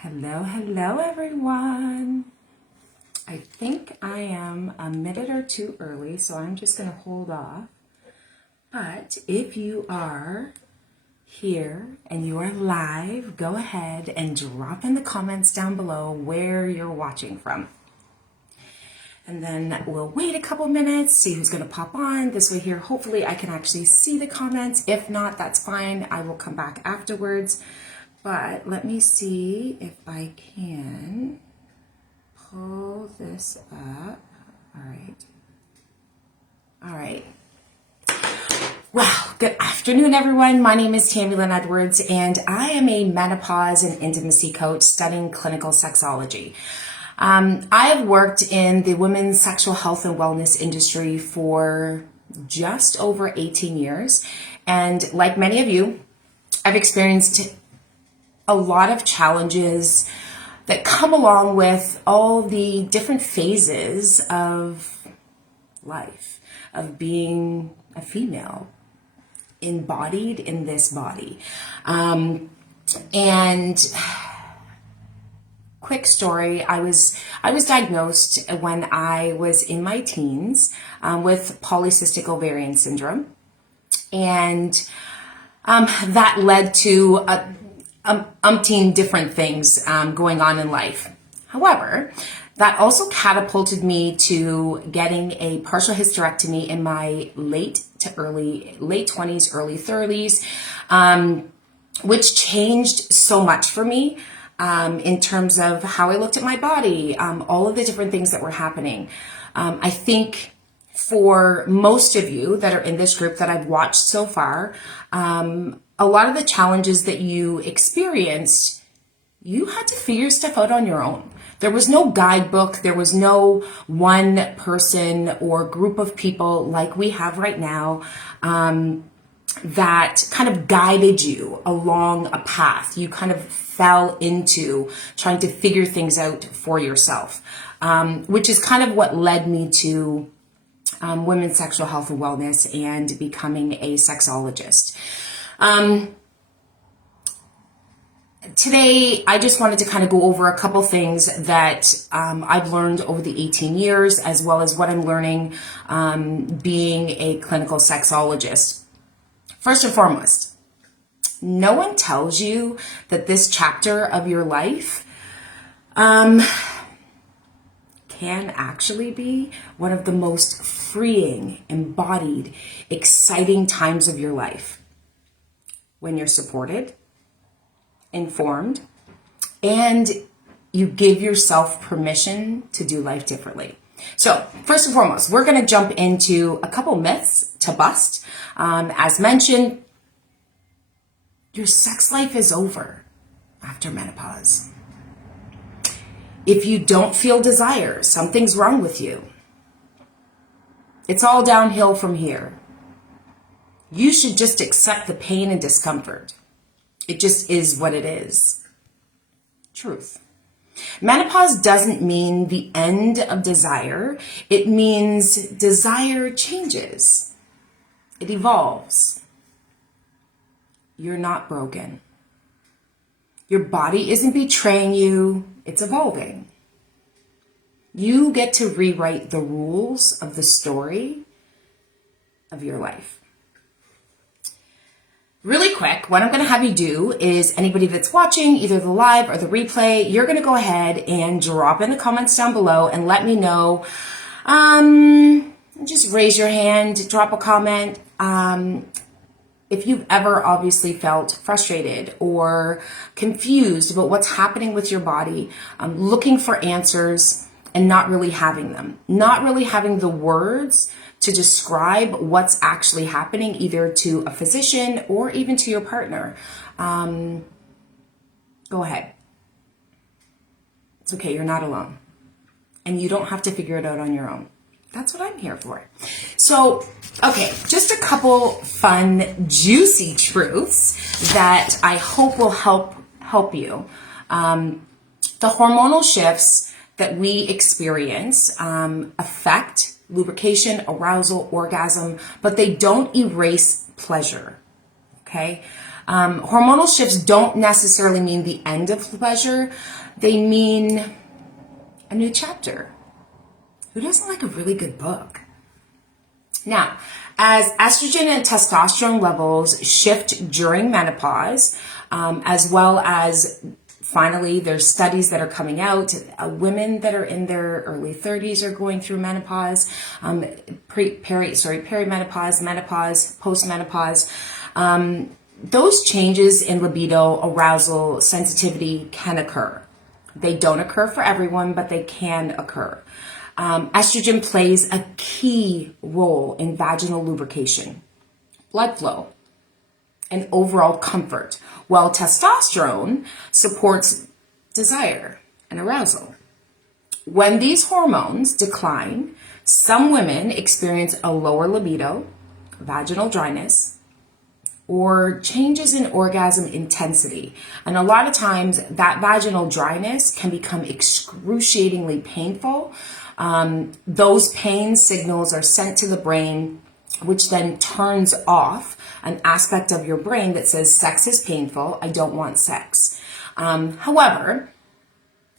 Hello everyone. I think I am a minute or two early, so I'm just going to hold off. But if you are here and you are live, go ahead and drop in the comments down below where you're watching from. And then we'll wait a couple minutes, see who's going to pop on. This way here, hopefully I can actually see the comments. If not, that's fine. I will come back afterwards. But let me see if I can pull this up. All right. Well, good afternoon, everyone. My name is Tammy Lynn Edwards, and I am a menopause and intimacy coach studying clinical sexology. I have worked in the women's sexual health and wellness industry for just over 18 years. And like many of you, I've experienced a lot of challenges that come along with all the different phases of life, of being a female, embodied in this body. And quick story, I was diagnosed when I was in my teens with polycystic ovarian syndrome. And that led to umpteen different things going on in life. However, that also catapulted me to getting a partial hysterectomy in my late 20s, early 30s, which changed so much for me in terms of how I looked at my body, all of the different things that were happening. I think for most of you that are in this group that I've watched so far, a lot of the challenges that you experienced, you had to figure stuff out on your own. There was no guidebook. There was no one person or group of people like we have right now that kind of guided you along a path. You kind of fell into trying to figure things out for yourself, which is kind of what led me to women's sexual health and wellness and becoming a sexologist. Today, I just wanted to kind of go over a couple things that I've learned over the 18 years, as well as what I'm learning being a clinical sexologist. First and foremost, no one tells you that this chapter of your life can actually be one of the most freeing, embodied, exciting times of your life. When you're supported, informed, and you give yourself permission to do life differently. So first and foremost, we're going to jump into a couple myths to bust. As mentioned, your sex life is over after menopause. If you don't feel desire, something's wrong with you. It's all downhill from here. You should just accept the pain and discomfort. It just is what it is. Truth. Menopause doesn't mean the end of desire. It means desire changes. It evolves. You're not broken. Your body isn't betraying you. It's evolving. You get to rewrite the rules of the story of your life. Really quick, what I'm going to have you do is anybody that's watching either the live or the replay, you're going to go ahead and drop in the comments down below and let me know. Just raise your hand, drop a comment. If you've ever obviously felt frustrated or confused about what's happening with your body, looking for answers and not really having them, not really having the words to describe what's actually happening either to a physician or even to your partner, go ahead. It's okay, you're not alone. And you don't have to figure it out on your own. That's what I'm here for. So, okay, just a couple fun, juicy truths that I hope will help you. The hormonal shifts that we experience affect lubrication, arousal, orgasm, but they don't erase pleasure, okay? Hormonal shifts don't necessarily mean the end of pleasure. They mean a new chapter. Who doesn't like a really good book? Now, as estrogen and testosterone levels shift during menopause, as well as finally there's studies that are coming out, women that are in their early 30s are going through menopause, perimenopause, menopause, postmenopause. Those changes in libido, arousal, sensitivity can occur. They don't occur for everyone, but they can occur. Estrogen plays a key role in vaginal lubrication, blood flow, and overall comfort, while testosterone supports desire and arousal. When these hormones decline, some women experience a lower libido, vaginal dryness, or changes in orgasm intensity. And a lot of times that vaginal dryness can become excruciatingly painful. Those pain signals are sent to the brain, which then turns off an aspect of your brain that says sex is painful, I don't want sex. However,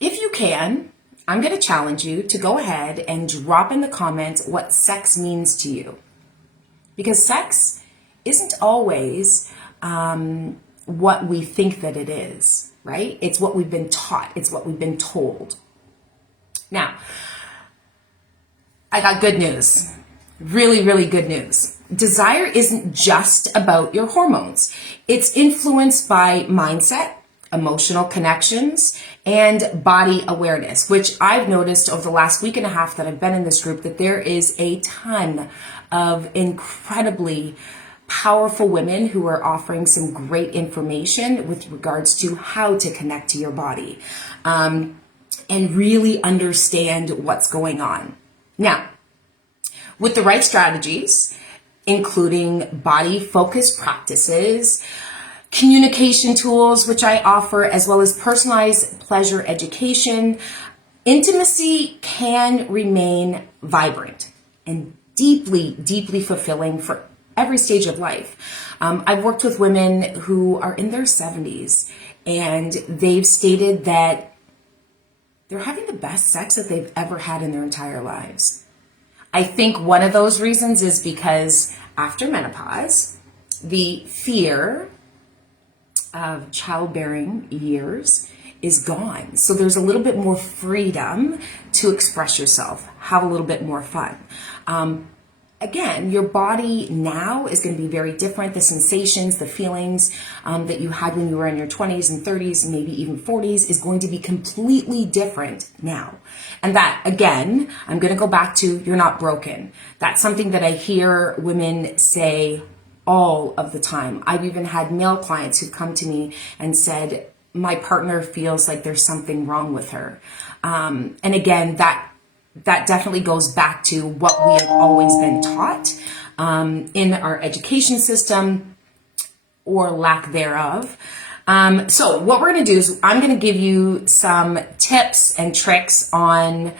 if you can, I'm going to challenge you to go ahead and drop in the comments what sex means to you. Because sex isn't always what we think that it is, right? It's what we've been taught. It's what we've been told. Now, I got good news. Really, really good news. Desire isn't just about your hormones. It's influenced by mindset, emotional connections, and body awareness, which I've noticed over the last week and a half that I've been in this group, that there is a ton of incredibly powerful women who are offering some great information with regards to how to connect to your body and really understand what's going on. Now, with the right strategies, including body-focused practices, communication tools, which I offer, as well as personalized pleasure education, intimacy can remain vibrant and deeply, deeply fulfilling for every stage of life. I've worked with women who are in their 70s, and they've stated that they're having the best sex that they've ever had in their entire lives. I think one of those reasons is because after menopause, the fear of childbearing years is gone. So there's a little bit more freedom to express yourself, have a little bit more fun. Again, your body now is going to be very different. The sensations, the feelings that you had when you were in your 20s and 30s and maybe even 40s is going to be completely different now. And that, again, I'm going to go back to, you're not broken. That's something that I hear women say all of the time. I've even had male clients who've come to me and said, my partner feels like there's something wrong with her. And again, that definitely goes back to what we have always been taught in our education system or lack thereof. So what we're going to do is I'm going to give you some tips and tricks on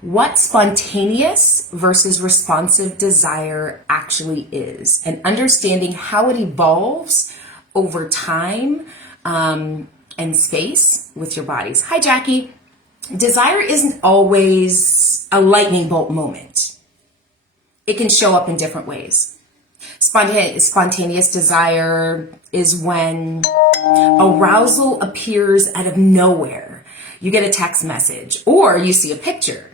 what spontaneous versus responsive desire actually is, and understanding how it evolves over time and space with your bodies. Hi, Jackie. Desire isn't always a lightning bolt moment. It can show up in different ways. Spontaneous desire is when arousal appears out of nowhere. You get a text message, or you see a picture.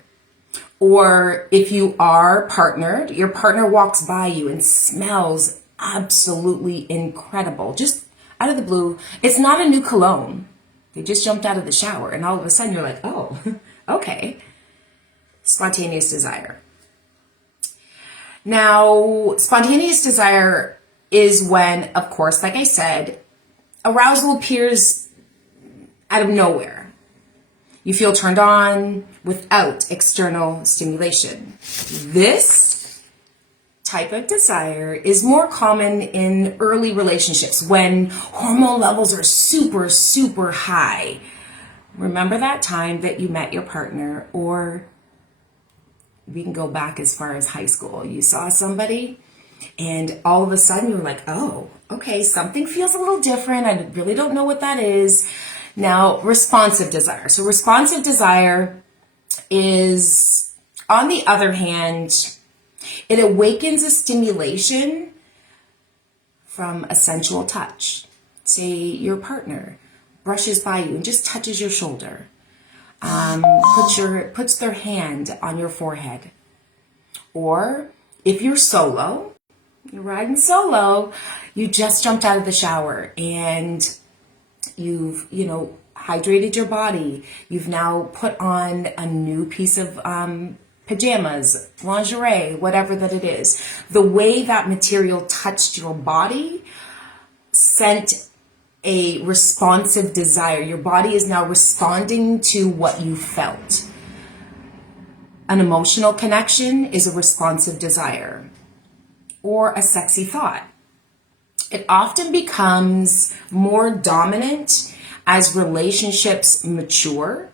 Or if you are partnered, your partner walks by you and smells absolutely incredible. Just out of the blue. It's not a new cologne. They just jumped out of the shower, and all of a sudden you're like, oh, okay. Spontaneous desire. Now, spontaneous desire is when, of course, like I said, arousal appears out of nowhere. You feel turned on without external stimulation. This type of desire is more common in early relationships when hormone levels are super, super high. Remember that time that you met your partner, or we can go back as far as high school. You saw somebody And all of a sudden you're like, oh, okay, something feels a little different. I really don't know what that is. Now, responsive desire. So responsive desire is, on the other hand, it awakens a stimulation from a sensual touch. Say your partner brushes by you and just touches your shoulder, puts their hand on your forehead. Or if you're solo, you're riding solo, you just jumped out of the shower and you've, hydrated your body. You've now put on a new piece of pajamas, lingerie, whatever that it is. The way that material touched your body sent a responsive desire. Your body is now responding to what you felt. An emotional connection is a responsive desire or a sexy thought. It often becomes more dominant as relationships mature,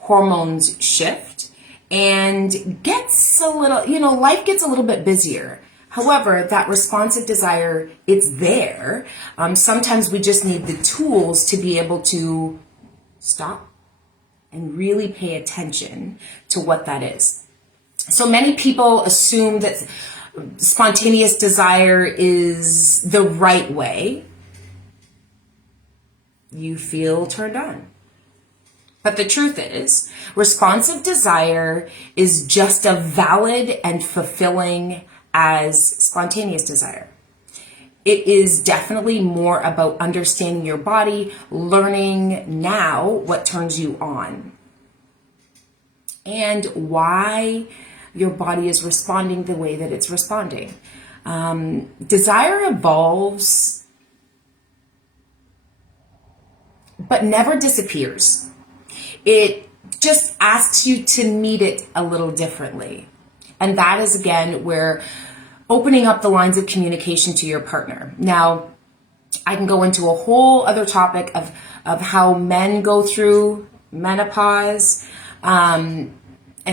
hormones shift, and gets a little, life gets a little bit busier. However, that responsive desire, it's there. Sometimes we just need the tools to be able to stop and really pay attention to what that is. So many people assume that spontaneous desire is the right way. You feel turned on. But the truth is, responsive desire is just as valid and fulfilling as spontaneous desire. It is definitely more about understanding your body, learning now what turns you on, and why your body is responding the way that it's responding. Desire evolves, but never disappears. It just asks you to meet it a little differently. And that is, again, where opening up the lines of communication to your partner. Now, I can go into a whole other topic of how men go through menopause, and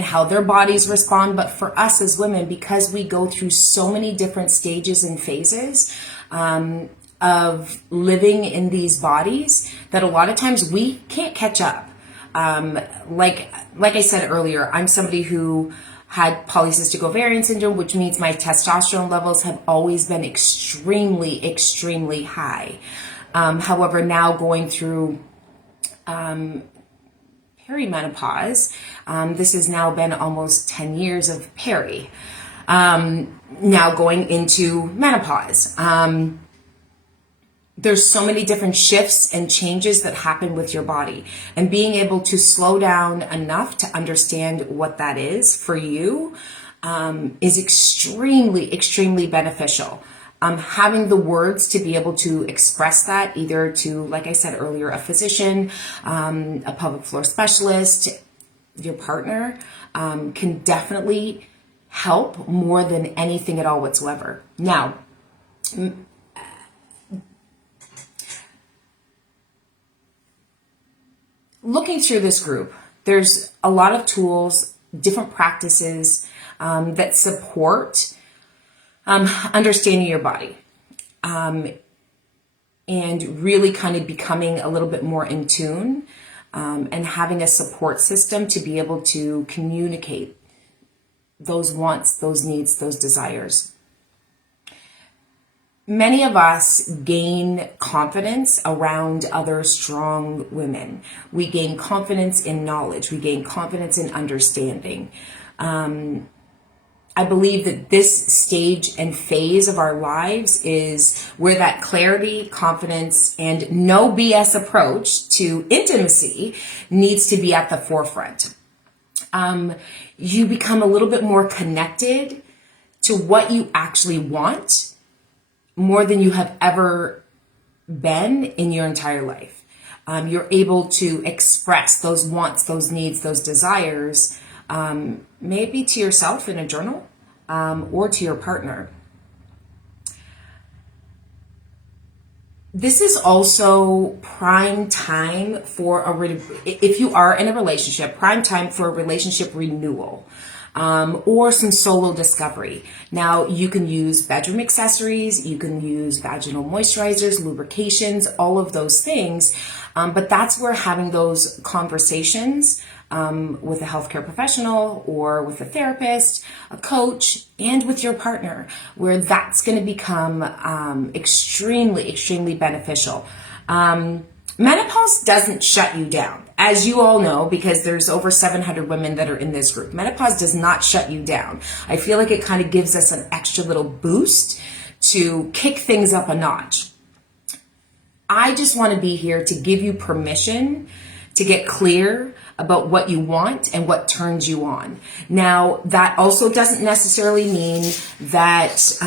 how their bodies respond. But for us as women, because we go through so many different stages and phases of living in these bodies, that a lot of times we can't catch up. Like I said earlier, I'm somebody who had polycystic ovarian syndrome, which means my testosterone levels have always been extremely, extremely high. However, now going through perimenopause, this has now been almost 10 years of peri, now going into menopause. There's so many different shifts and changes that happen with your body, and being able to slow down enough to understand what that is for you is extremely, extremely beneficial. Having the words to be able to express that, either to, like I said earlier, a physician, a pelvic floor specialist, your partner, can definitely help more than anything at all whatsoever. Now, looking through this group, there's a lot of tools, different practices that support understanding your body, and really kind of becoming a little bit more in tune, and having a support system to be able to communicate those wants, those needs, those desires. Many of us gain confidence around other strong women. We gain confidence in knowledge. We gain confidence in understanding. I believe that this stage and phase of our lives is where that clarity, confidence, and no BS approach to intimacy needs to be at the forefront. You become a little bit more connected to what you actually want, more than you have ever been in your entire life. You're able to express those wants, those needs, those desires, maybe to yourself in a journal, or to your partner. This is also prime time for if you are in a relationship, prime time for a relationship renewal. or some solo discovery. Now, you can use bedroom accessories, you can use vaginal moisturizers, lubrications, all of those things. But that's where having those conversations with a healthcare professional or with a therapist, a coach, and with your partner, where that's going to become extremely, extremely beneficial. Menopause doesn't shut you down, as you all know, because there's over 700 women that are in this group. Menopause does not shut you down. I feel like it kind of gives us an extra little boost to kick things up a notch. I just want to be here to give you permission to get clear about what you want and what turns you on. Now, that also doesn't necessarily mean that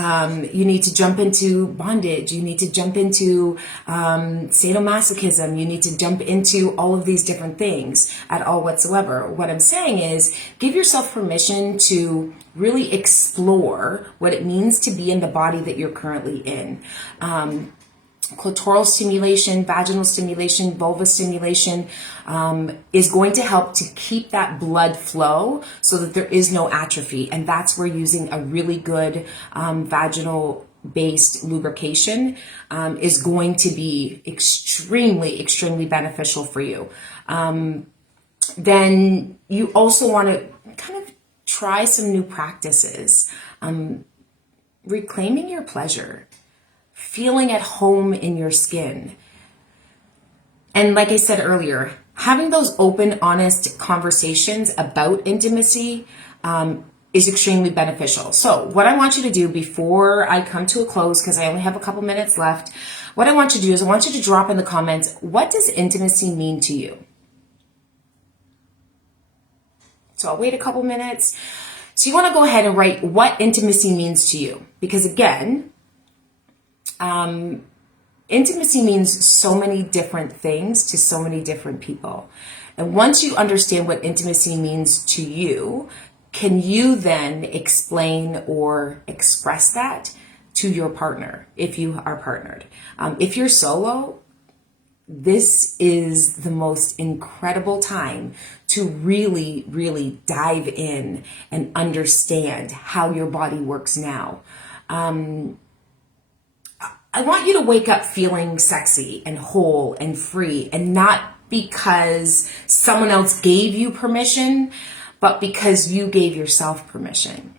you need to jump into bondage. You need to jump into sadomasochism. You need to jump into all of these different things at all whatsoever. What I'm saying is give yourself permission to really explore what it means to be in the body that you're currently in. Clitoral stimulation, vaginal stimulation, vulva stimulation is going to help to keep that blood flow so that there is no atrophy. And that's where using a really good vaginal based lubrication is going to be extremely, extremely beneficial for you. Then you also want to kind of try some new practices. Reclaiming your pleasure. Feeling at home in your skin. And like I said earlier, having those open, honest conversations about intimacy is extremely beneficial. So what I want you to do before I come to a close, because I only have a couple minutes left, what I want you to do is I want you to drop in the comments, what does intimacy mean to you? So I'll wait a couple minutes. So you want to go ahead and write what intimacy means to you. Because again, intimacy means so many different things to so many different people. And once you understand what intimacy means to you, can you then explain or express that to your partner if you are partnered? If you're solo, this is the most incredible time to really, really dive in and understand how your body works now. I want you to wake up feeling sexy and whole and free, and not because someone else gave you permission, but because you gave yourself permission.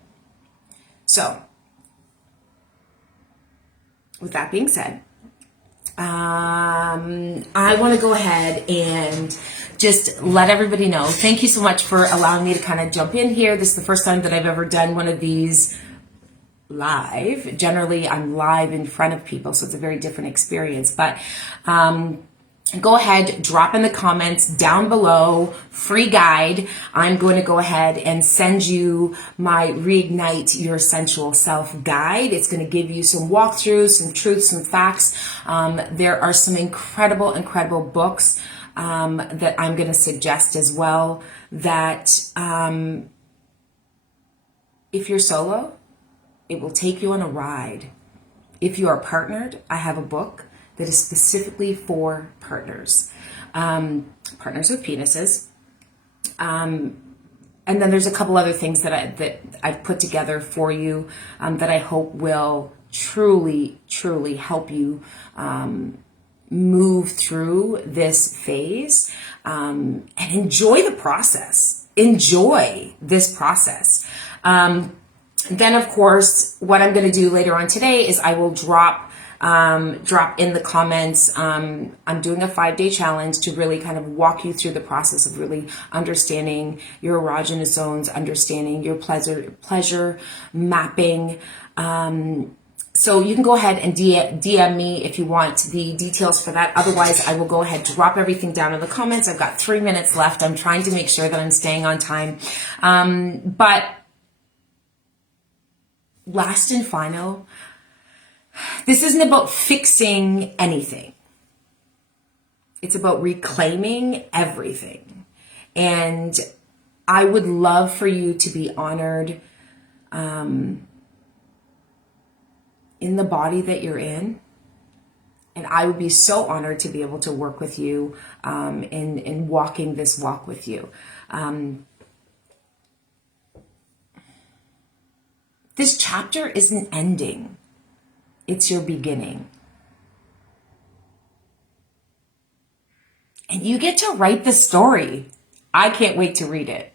So, with that being said, I want to go ahead and just let everybody know. Thank you so much for allowing me to kind of jump in here. This is the first time that I've ever done one of these live. Generally, I'm live in front of people, so it's a very different experience. But go ahead, drop in the comments down below, free guide. I'm going to go ahead and send you my Reignite Your Sensual Self guide. It's going to give you some walkthroughs, some truths, some facts. There are some incredible, incredible books that I'm going to suggest as well, that if you're solo, it will take you on a ride. If you are partnered, I have a book that is specifically for partners, partners with penises. And then there's a couple other things that I've put together for you that I hope will truly, truly help you move through this phase and enjoy the process. Enjoy this process. Then, of course, what I'm going to do later on today is I will drop in the comments. I'm doing a 5-day challenge to really kind of walk you through the process of really understanding your erogenous zones, understanding your pleasure mapping. So you can go ahead and DM me if you want the details for that. Otherwise, I will go ahead, drop everything down in the comments. I've got 3 minutes left. I'm trying to make sure that I'm staying on time. But last and final, this isn't about fixing anything. It's about reclaiming everything. And I would love for you to be honored in the body that you're in. And I would be so honored to be able to work with you in walking this walk with you. This chapter isn't ending. It's your beginning. And you get to write the story. I can't wait to read it.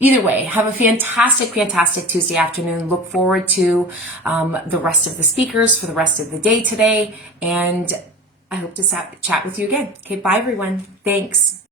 Either way, have a fantastic, fantastic Tuesday afternoon. Look forward to the rest of the speakers for the rest of the day today. And I hope to chat with you again. Okay, bye everyone. Thanks.